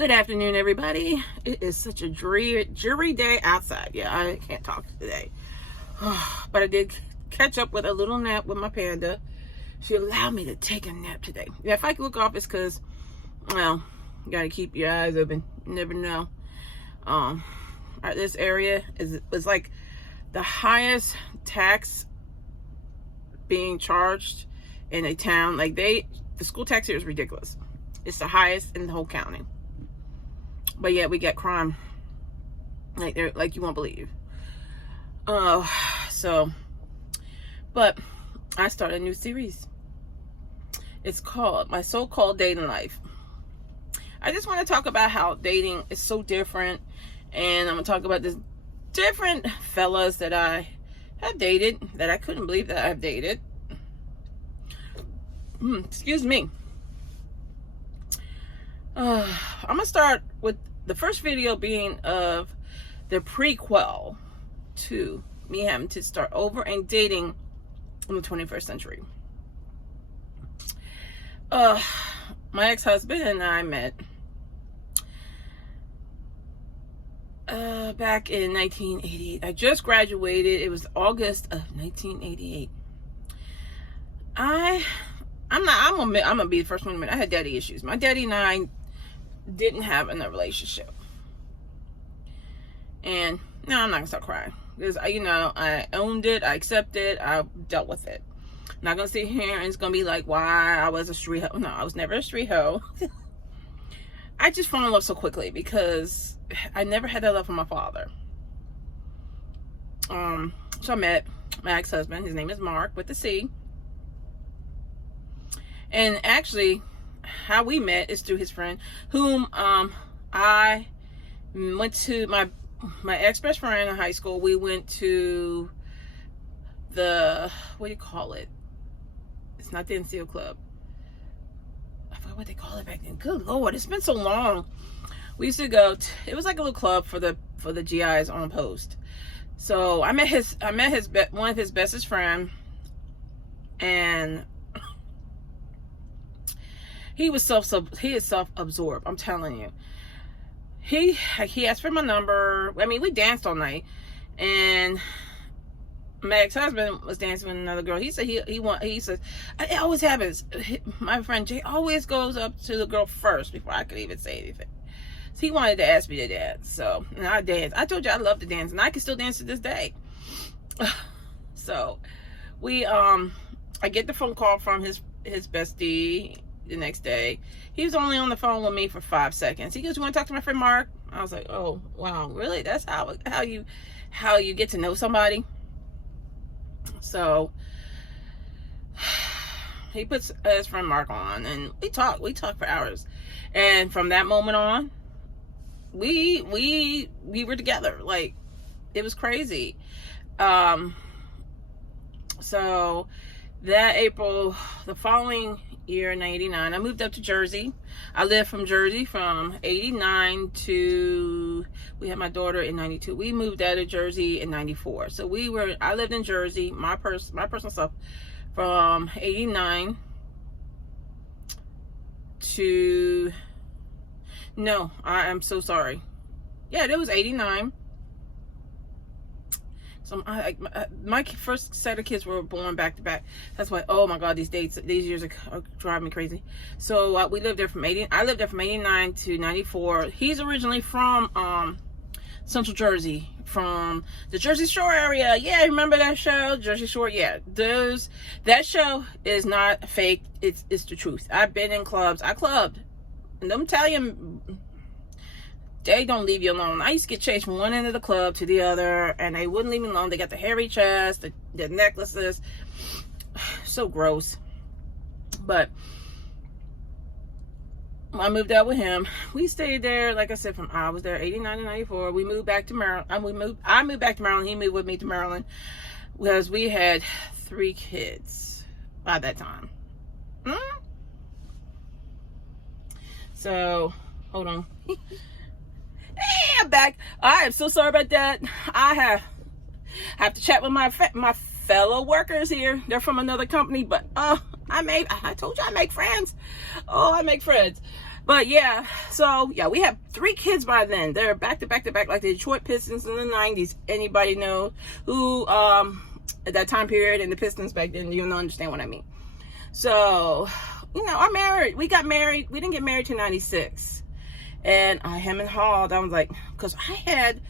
Good afternoon, everybody. It is such a dreary day outside. Yeah, I can't talk today. But I did catch up with a little nap with my panda. She allowed me to take a nap today. Yeah, if I can look off, it's because, well, you got to keep your eyes open. You never know. This area is like the highest tax being charged in a town. Like the school tax here is ridiculous. It's the highest in the whole county. But yet we get crime like you won't believe. But I started a new series. It's called My So-Called Dating Life. I just want to talk about how dating is so different, and I'm gonna talk about this different fellas that I have dated that I couldn't believe that I've dated. Excuse me. I'm gonna start with the first video being of the prequel to me having to start over and dating in the 21st century. My ex-husband and I met back in 1988. I just graduated. It was August of 1988. I'm gonna be the first one to admit I had daddy issues. My daddy and I didn't have a relationship, and no, I'm not gonna start crying because I owned it, I accepted it, I dealt with it. I'm not gonna sit here and it's gonna be like why I was a street hoe. No, I was never a street hoe. I just fell in love so quickly because I never had that love from my father. So I met my ex-husband. His name is Mark with the C. And actually, how we met is through his friend, whom I went to my ex-best friend in high school. We went to the, what do you call it? It's not the NCO Club. I forgot what they call it back then. Good Lord, it's been so long. We used to go. It was like a little club for the GIs on post. So I met one of his bestest friend, and he is self-absorbed. I'm telling you. He asked for my number. I mean, we danced all night, and my ex-husband was dancing with another girl. He said he says it always happens. My friend Jay always goes up to the girl first before I could even say anything. So he wanted to ask me to dance. So and I danced. I told you I love to dance, and I can still dance to this day. So we I get the phone call from his bestie the next day. He was only on the phone with me for 5 seconds. He goes, "You want to talk to my friend Mark?" I was like, "Oh wow, really? That's how you get to know somebody." So he puts his friend Mark on, and we talk for hours. And from that moment on, we were together. Like, it was crazy. So that April, the following year in 89, I moved up to Jersey. I lived from Jersey from 89 to, we had my daughter in 92. We moved out of Jersey in 94. So I lived in Jersey, my personal stuff, from 89 to, no, I am so sorry. Yeah, it was 89. So my first set of kids were born back to back. That's why, oh my God, these years are driving me crazy. So we lived there I lived there from 89 to 94. He's originally from Central Jersey, from the Jersey Shore area. Yeah, remember that show, Jersey Shore? Yeah, that show is not fake. It's the truth. I've been in clubs. I clubbed, and them Italian, they don't leave you alone. I used to get chased from one end of the club to the other, and they wouldn't leave me alone. They got the hairy chest, the necklaces. So gross. But I moved out with him. We stayed there, like I said, I was there 89 to 94. We moved back to Maryland. I moved back to Maryland. He moved with me to Maryland because we had 3 kids by that time. So, hold on. Hey, I'm back. I am so sorry about that. I have to chat with my fellow workers here. They're from another company, but I told you I make friends. Oh, I make friends. But yeah, so yeah, we have 3 kids by then. They're back to back to back, like the Detroit Pistons in the 90s. Anybody know who at that time period, and the Pistons back then, you'll understand what I mean. So, we got married. We didn't get married till 96. And I hem and hawed. I was like, because I had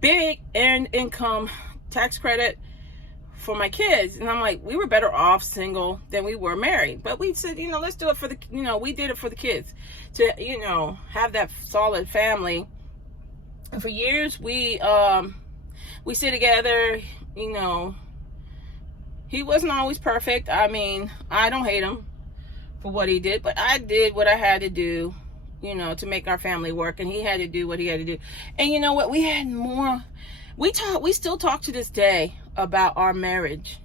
big earned income tax credit for my kids, and I'm like, we were better off single than we were married. But we said, let's do it for the, we did it for the kids to, have that solid family. And for years we stayed together. He wasn't always perfect. I mean, I don't hate him for what he did, but I did what I had to do, to make our family work, and he had to do what he had to do. And you know what? We had more. We still talk to this day about our marriage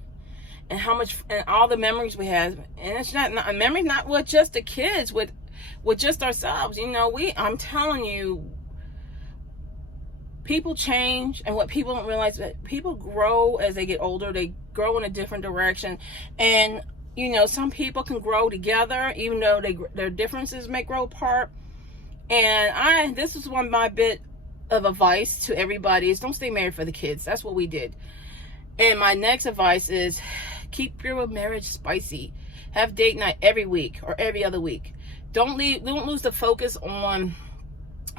and how much, and all the memories we have. And it's not memories, not with just the kids, with just ourselves. I'm telling you, people change, and what people don't realize, that people grow as they get older. They grow in a different direction, and some people can grow together, even though their differences may grow apart. And this is one of my bit of advice to everybody is, don't stay married for the kids. That's what we did. And my next advice is, keep your marriage spicy. Have date night every week or every other week. Don't lose the focus on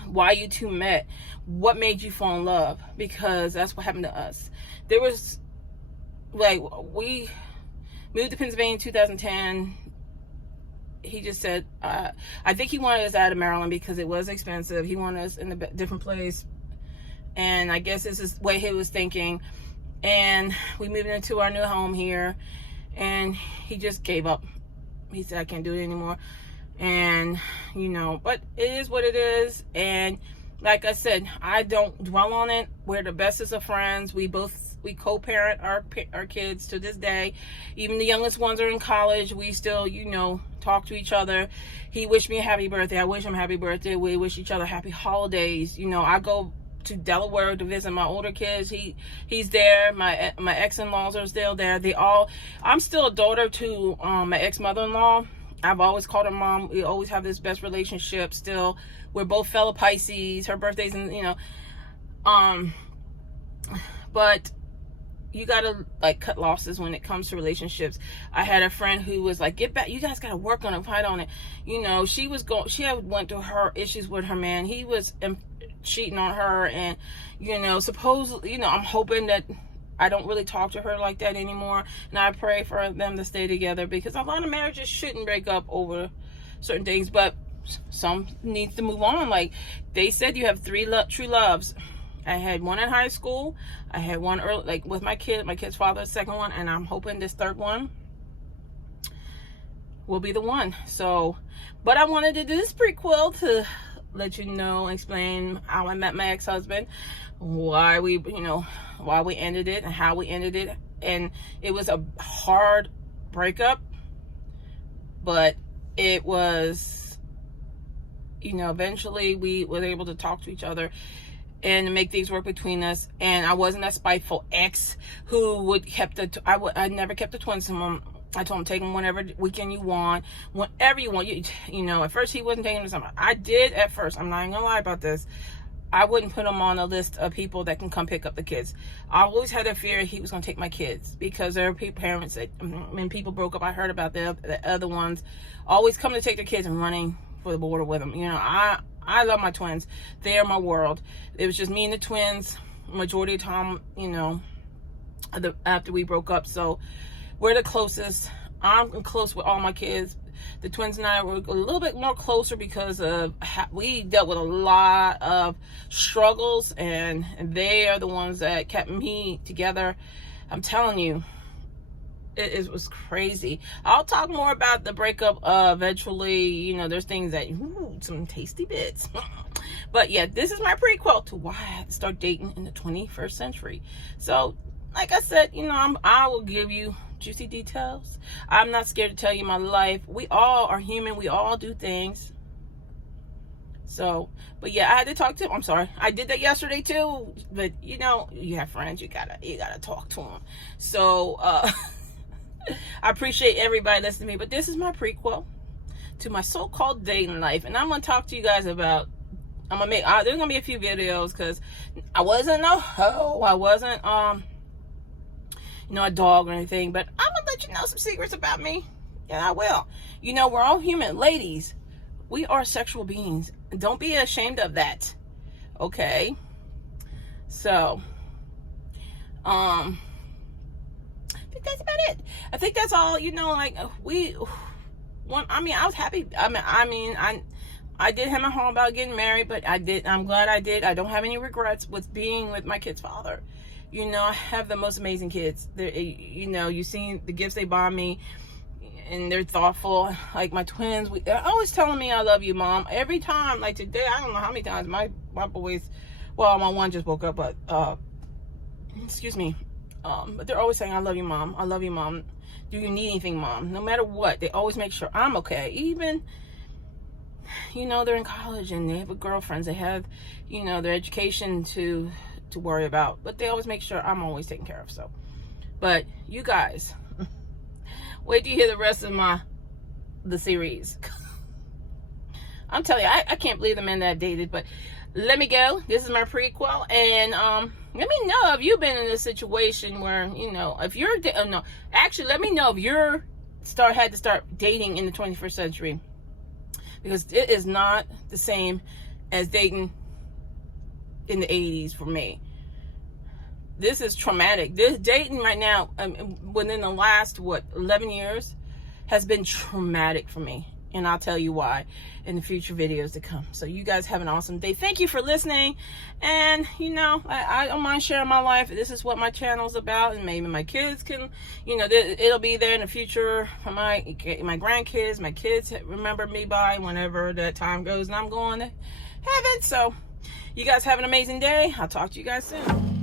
why you two met, what made you fall in love, because that's what happened to us. There was, we moved to Pennsylvania in 2010. He just said, I think he wanted us out of Maryland because it was expensive. He wanted us in a different place. And I guess this is the way he was thinking. And we moved into our new home here. And he just gave up. He said, I can't do it anymore. And, but it is what it is. And like I said, I don't dwell on it. We're the bestest of friends. We co-parent our kids to this day. Even the youngest ones are in college. We still, talk to each other. He wished me a happy birthday. I wish him a happy birthday. We wish each other happy holidays. I go to Delaware to visit my older kids. He's there. My ex-in-laws are still there. I'm still a daughter to my ex-mother-in-law. I've always called her mom. We always have this best relationship still. We're both fellow Pisces. Her birthday's in, but you gotta cut losses when it comes to relationships. I had a friend who was like, get back, you guys gotta work on it, fight on it. She had went through her issues with her man. He was cheating on her, and supposedly, I'm hoping that I don't really talk to her like that anymore. And I pray for them to stay together, because a lot of marriages shouldn't break up over certain things, but some needs to move on. Like they said, you have 3 true loves. I had one in high school. I had one early, with my kid's father, second one, and I'm hoping this third one will be the one. So, but I wanted to do this prequel to let you know, explain how I met my ex-husband, why we ended it, and how we ended it. And it was a hard breakup, but it was, eventually we were able to talk to each other and make things work between us. And I wasn't a spiteful ex who would I never kept the twins from him. I told him, take them whenever weekend you want, whenever you want. At first he wasn't taking them to something. I did at first. I'm not even gonna lie about this. I wouldn't put him on a list of people that can come pick up the kids. I always had a fear he was gonna take my kids, because there are parents that, when people broke up, I heard about the other ones always come to take their kids and running for the border with them. I love my twins. They are my world. It was just me and the twins majority of the time, after we broke up. So we're the closest. I'm close with all my kids. The twins and I were a little bit more closer because of we dealt with a lot of struggles, and they are the ones that kept me together. I'm telling you, it was crazy. I'll talk more about the breakup eventually. There's things that, some tasty bits. But yeah, this is my prequel to why I had to start dating in the 21st century. So, like I said, I will give you juicy details. I'm not scared to tell you my life. We all are human. We all do things. So, but yeah, I had to talk to him. I'm sorry. I did that yesterday too. But you have friends. You gotta talk to them. So, I appreciate everybody listening to me, but this is my prequel to my so-called dating life. And I'm going to talk to you guys about, there's going to be a few videos, because I wasn't a hoe. I wasn't, a dog or anything. But I'm going to let you know some secrets about me. Yeah, I will. We're all human. Ladies, we are sexual beings. Don't be ashamed of that. Okay? So, I think that's about it. I think that's all. I was happy. I did have my home about getting married, but I'm glad I did. I don't have any regrets with being with my kid's father. I have the most amazing kids. You've seen the gifts they bought me, and they're thoughtful. Like my twins, they're always telling me, "I love you, Mom." Every time, like today, I don't know how many times my boys, well, my one just woke up, but excuse me. But they're always saying, "I love you, Mom. I love you, Mom. Do you need anything, Mom?" No matter what, they always make sure I'm okay. Even, they're in college and they have girlfriends. They have, their education to worry about. But they always make sure I'm always taken care of. So, but you guys, wait till you hear the rest of the series. I'm telling you, I can't believe the men that I dated. But let me go. This is my prequel, and let me know if you've been in a situation where if you're actually let me know if you're had to start dating in the 21st century, because it is not the same as dating in the 80s for me. This is traumatic. This dating right now, within the last 11 years, has been traumatic for me. And I'll tell you why in the future videos to come. So you guys have an awesome day. Thank you for listening. And, I don't mind sharing my life. This is what my channel's about. And maybe my kids can, it'll be there in the future for my grandkids. My kids remember me by whenever that time goes and I'm going to heaven. So you guys have an amazing day. I'll talk to you guys soon.